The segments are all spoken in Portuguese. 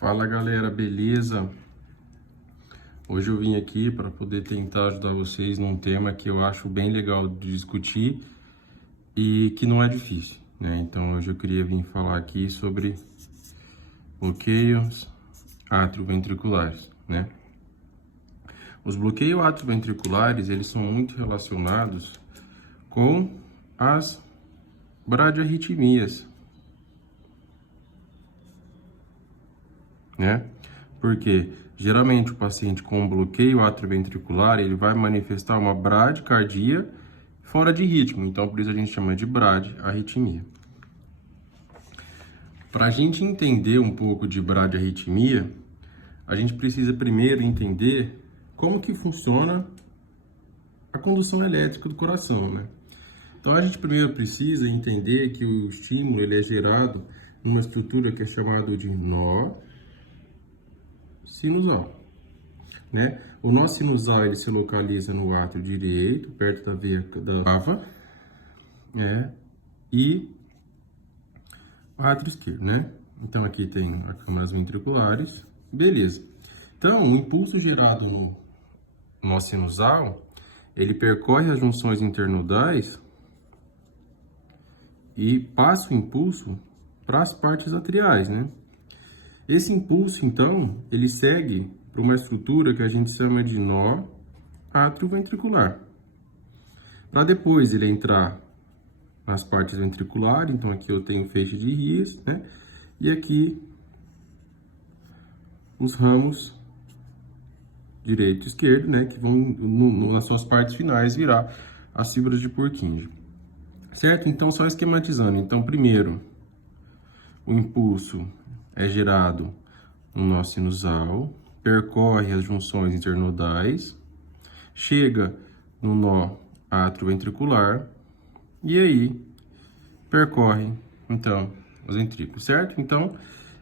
Fala galera, beleza? Hoje eu vim aqui para poder tentar ajudar vocês num tema que eu acho bem legal de discutir e que não é difícil, né? Então hoje eu queria vir falar aqui sobre bloqueios atrioventriculares, né? Os bloqueios atrioventriculares, eles são muito relacionados com as bradiarritmias, né? Porque geralmente o paciente com bloqueio atrioventricular, ele vai manifestar uma bradicardia fora de ritmo, então por isso a gente chama de bradiarritmia. Para a gente entender um pouco de bradiarritmia, a gente precisa primeiro entender como que funciona a condução elétrica do coração, né? Então a gente primeiro precisa entender que o estímulo ele é gerado numa estrutura que é chamada de nó sinusal, né? O nó sinusal ele se localiza no átrio direito, perto da veia da cava, né? E átrio esquerdo, né? Então aqui tem as câmaras ventriculares, beleza. Então o impulso gerado no nó sinusal, ele percorre as junções internodais e passa o impulso para as partes atriais, né? Esse impulso, então, ele segue para uma estrutura que a gente chama de nó atrioventricular. Para depois ele entrar nas partes ventriculares, então aqui eu tenho feixe de His, né? E aqui os ramos direito e esquerdo, né? Que vão, nas suas partes finais, virar as fibras de Purkinje. Certo? Então, só esquematizando. Então, primeiro, o impulso é gerado no nó sinusal, percorre as junções internodais, chega no nó atrioventricular e aí percorre, então, os ventrículos, certo? Então,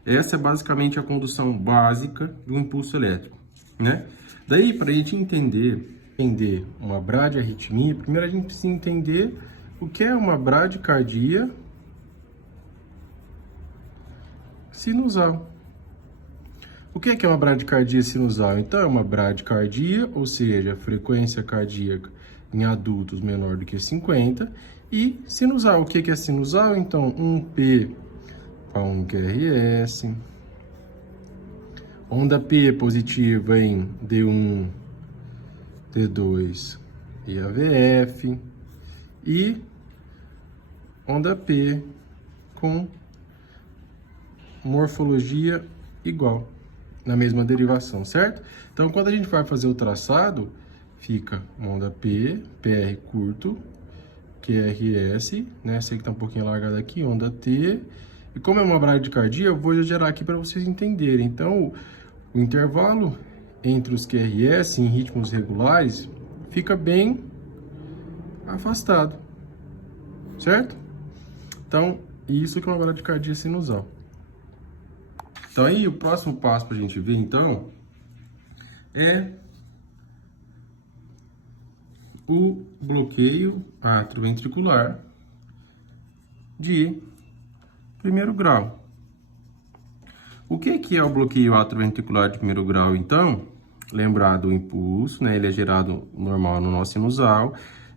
essa é basicamente a condução básica do impulso elétrico, né? Daí, para a gente entender uma bradiarritmia, primeiro a gente precisa entender o que é uma bradicardia sinusal. O que é uma bradicardia sinusal? Então, é uma bradicardia, ou seja, a frequência cardíaca em adultos menor do que 50, e sinusal. O que é sinusal? Então, 1P para 1 QRS, onda P positiva em D1, D2 e AVF, e onda P com morfologia igual, na mesma derivação, certo? Então, quando a gente vai fazer o traçado, fica onda P, PR curto, QRS, né? Sei que tá um pouquinho largado aqui, onda T. E como é uma bradicardia, eu vou gerar aqui para vocês entenderem. Então, o intervalo entre os QRS em ritmos regulares fica bem afastado, certo? Então, isso que é uma bradicardia sinusal. Então aí o próximo passo para a gente ver então é o bloqueio atrioventricular de primeiro grau. O que é o bloqueio atrioventricular de primeiro grau então? Lembrar do impulso, né? Ele é gerado normal no nó sinusal,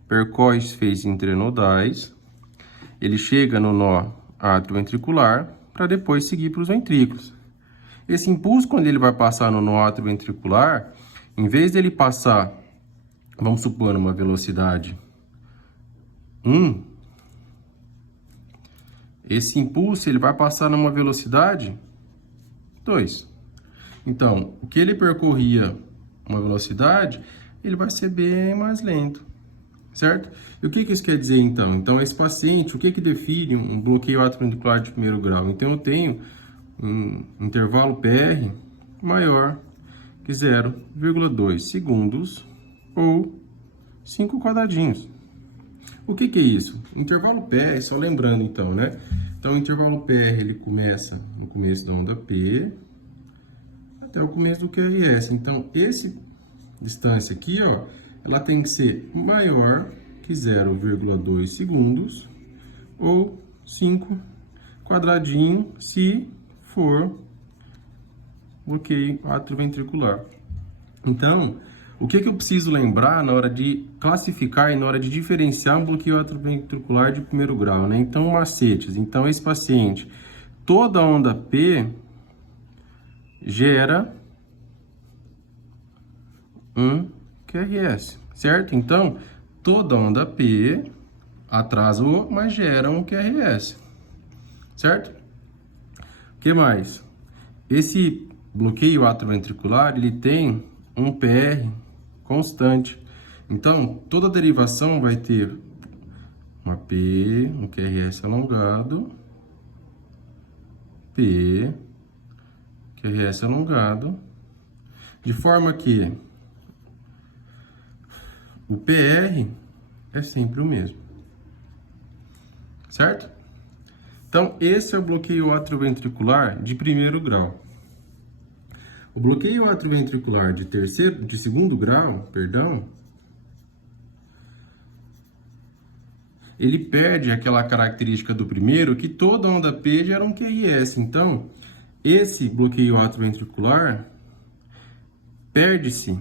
percorre os feixes internodais, ele chega no nó atrioventricular para depois seguir para os ventrículos. Esse impulso, quando ele vai passar no nó atrioventricular, em vez dele passar, vamos supor, numa velocidade 1, esse impulso ele vai passar numa velocidade 2. Então, o que ele percorria uma velocidade, ele vai ser bem mais lento, certo? E o que isso quer dizer, então? Então, esse paciente, o que define um bloqueio atrioventricular de primeiro grau? Então, eu tenho um intervalo PR maior que 0,2 segundos ou 5 quadradinhos. O que é isso? O intervalo PR, só lembrando então, né? Então, o intervalo PR, ele começa no começo da onda P até o começo do QRS. Então, essa distância aqui, ó, ela tem que ser maior que 0,2 segundos ou 5 quadradinhos se for bloqueio atrioventricular. Então, o que eu preciso lembrar na hora de classificar e na hora de diferenciar um bloqueio atrioventricular de primeiro grau, né? Então, macetes. Então, esse paciente, toda onda P gera um QRS, certo? Então, toda onda P atrasa o, mas gera um QRS, certo? O que mais? Esse bloqueio atrioventricular, ele tem um PR constante. Então, toda derivação vai ter uma P, um QRS alongado, P, QRS alongado, de forma que o PR é sempre o mesmo, certo? Então, esse é o bloqueio atrioventricular de primeiro grau. O bloqueio atrioventricular de segundo grau, perdão, ele perde aquela característica do primeiro, que toda onda P gera um QRS. Então, esse bloqueio atrioventricular perde-se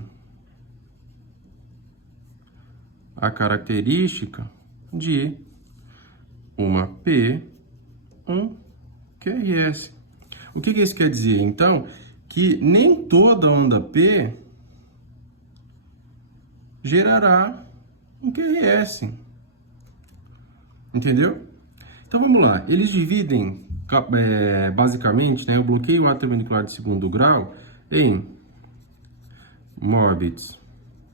a característica de uma P, um QRS. O que isso quer dizer? Então, que nem toda onda P gerará um QRS. Entendeu? Então, vamos lá. Eles dividem, basicamente, né, o bloqueio atrioventricular de segundo grau em Morbitz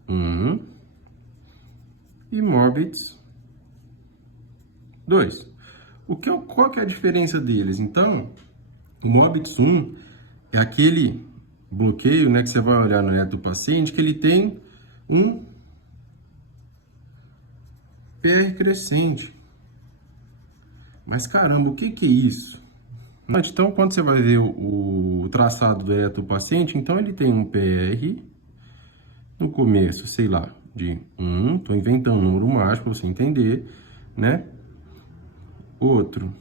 1 e Morbitz 2. Qual que é a diferença deles? Então, o Morbitz 1 é aquele bloqueio, né, que você vai olhar no eletro do paciente, que ele tem um PR crescente. Mas caramba, o que é isso? Então, quando você vai ver o traçado do eletro do paciente, então ele tem um PR no começo, sei lá, de 1, tô inventando um número mágico para você entender, né? Outro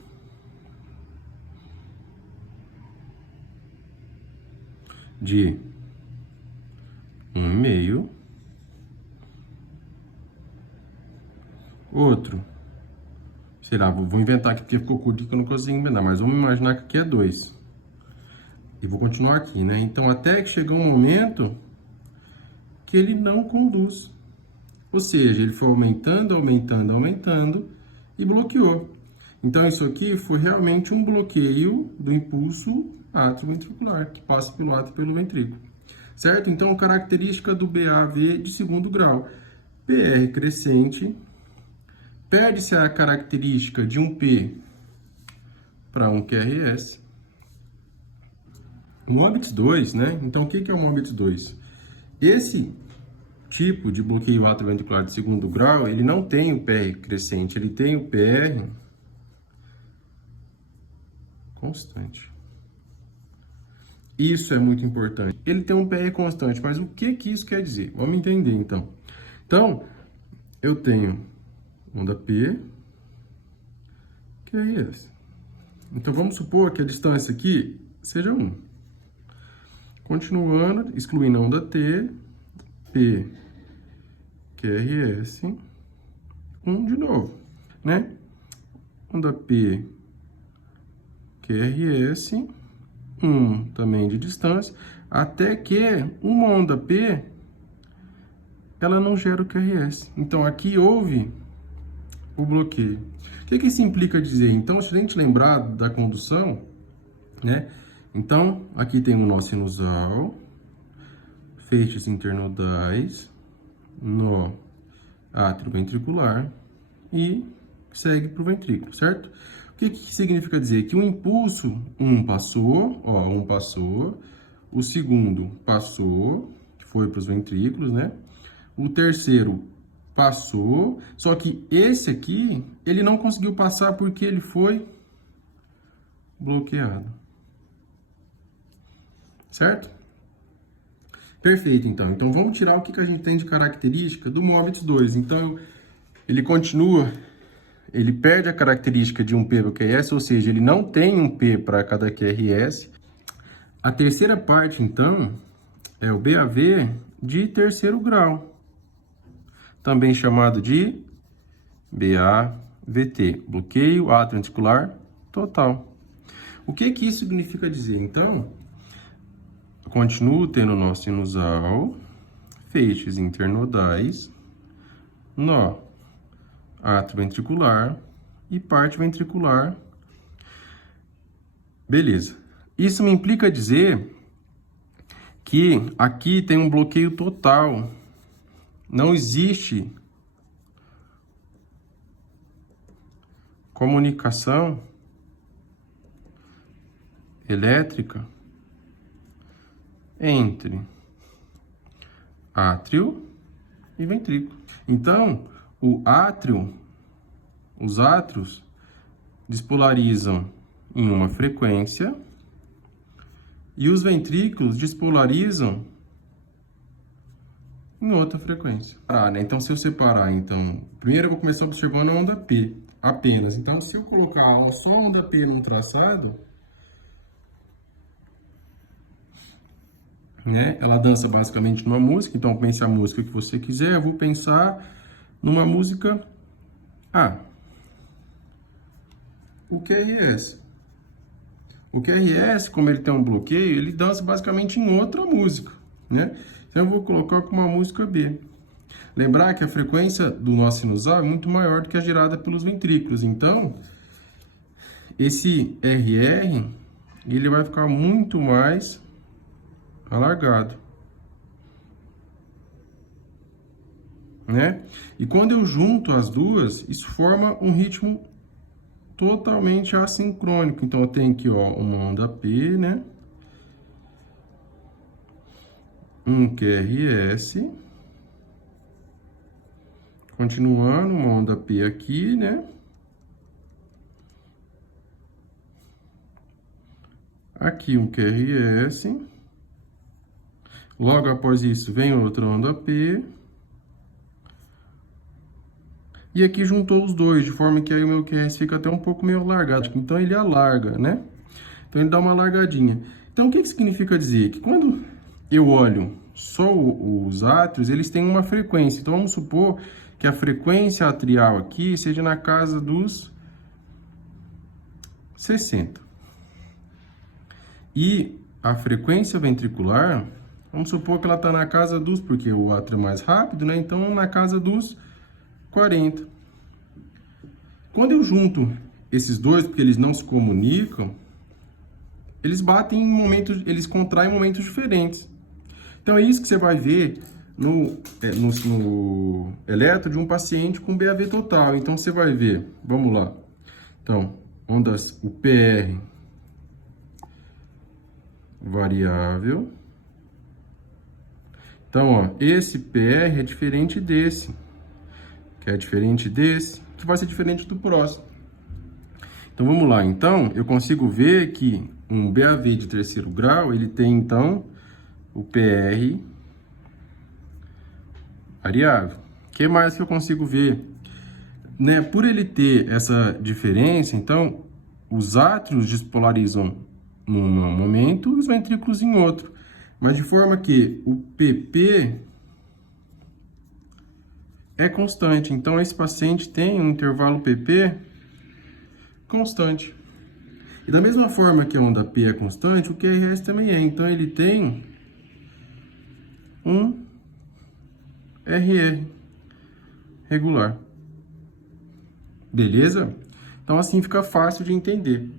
de 1,5, outro, sei lá, vou inventar aqui porque ficou curto que eu não consigo inventar, mas vamos imaginar que aqui é 2. E vou continuar aqui, né? Então, até que chegou um momento que ele não conduz. Ou seja, ele foi aumentando, aumentando, aumentando e bloqueou. Então, isso aqui foi realmente um bloqueio do impulso atrioventricular, que passa pelo átrio e pelo ventrículo. Certo? Então, característica do BAV de segundo grau. PR crescente, perde-se a característica de um P para um QRS. O Morbitz 2, né? Então, o que é o Morbitz 2? Esse tipo de bloqueio atrioventricular de segundo grau, ele não tem o PR crescente, ele tem o PR constante. Isso é muito importante. Ele tem um PR constante, mas o que isso quer dizer? Vamos entender, então. Então, eu tenho onda P, que é essa. Então, vamos supor que a distância aqui seja 1. Continuando, excluindo a onda T, P, QRS, 1 de novo, né? Onda P, QRS, 1 também de distância, até que uma onda P, ela não gera o QRS. Então, aqui houve o bloqueio. O que isso implica dizer? Então, se a gente lembrar da condução, né? Então, aqui tem o nó sinusal, feixes internodais, nó atrioventricular e segue para o ventrículo, certo? O que significa dizer? Que o impulso 1 passou, ó, 1 passou, o segundo passou, que foi para os ventrículos, né? O terceiro passou, só que esse aqui, ele não conseguiu passar porque ele foi bloqueado. Certo? Perfeito, então. Então, vamos tirar o que a gente tem de característica do Morbitz 2. Então, ele continua, ele perde a característica de um P para QRS, ou seja, ele não tem um P para cada QRS. A terceira parte, então, é o BAV de terceiro grau, também chamado de BAVT, bloqueio atrioventricular total. O que isso significa dizer? Então, continuo tendo nó sinusal, feixes internodais, nó atrioventricular e parte ventricular. Beleza. Isso me implica dizer que aqui tem um bloqueio total. Não existe comunicação elétrica entre átrio e ventrículo. Então, os átrios despolarizam em uma frequência e os ventrículos despolarizam em outra frequência. Então, se eu separar, primeiro eu vou começar observando a onda P, apenas. Então, se eu colocar só a onda P no traçado, né, ela dança basicamente numa música. Então, pense a música que você quiser. Eu vou pensar numa música A. O QRS. O QRS, como ele tem um bloqueio, ele dança basicamente em outra música, né? Então, eu vou colocar como uma música B. Lembrar que a frequência do nó sinusal é muito maior do que a gerada pelos ventrículos. Então, esse RR, ele vai ficar muito mais alargado, né? E quando eu junto as duas, isso forma um ritmo totalmente assincrônico. Então, eu tenho aqui, ó, uma onda P, né? Um QRS. Continuando, uma onda P aqui, né? Aqui um QRS. Logo após isso, vem outra onda P. E aqui juntou os dois, de forma que aí o meu QRS fica até um pouco meio alargado. Então, ele alarga, né? Então, ele dá uma alargadinha. Então, o que significa dizer? Que quando eu olho só os átrios, eles têm uma frequência. Então, vamos supor que a frequência atrial aqui seja na casa dos 60. E a frequência ventricular, vamos supor que ela está na casa dos, porque o átrio é mais rápido, né? Então, na casa dos 40. Quando eu junto esses dois, porque eles não se comunicam, eles batem em momentos, eles contraem em momentos diferentes. Então, é isso que você vai ver no eletro de um paciente com BAV total. Então, você vai ver, vamos lá. Então, ondas, o PR variável. Então, ó, esse PR é diferente desse, que é diferente desse, que vai ser diferente do próximo. Então, vamos lá. Então, eu consigo ver que um BAV de terceiro grau, ele tem, então, o PR variável. O que mais que eu consigo ver? Né? Por ele ter essa diferença, então, os átrios despolarizam num momento e os ventrículos em outro. Mas de forma que o PP é constante. Então, esse paciente tem um intervalo PP constante. E da mesma forma que a onda P é constante, o QRS também é. Então, ele tem um RR regular. Beleza? Então, assim fica fácil de entender.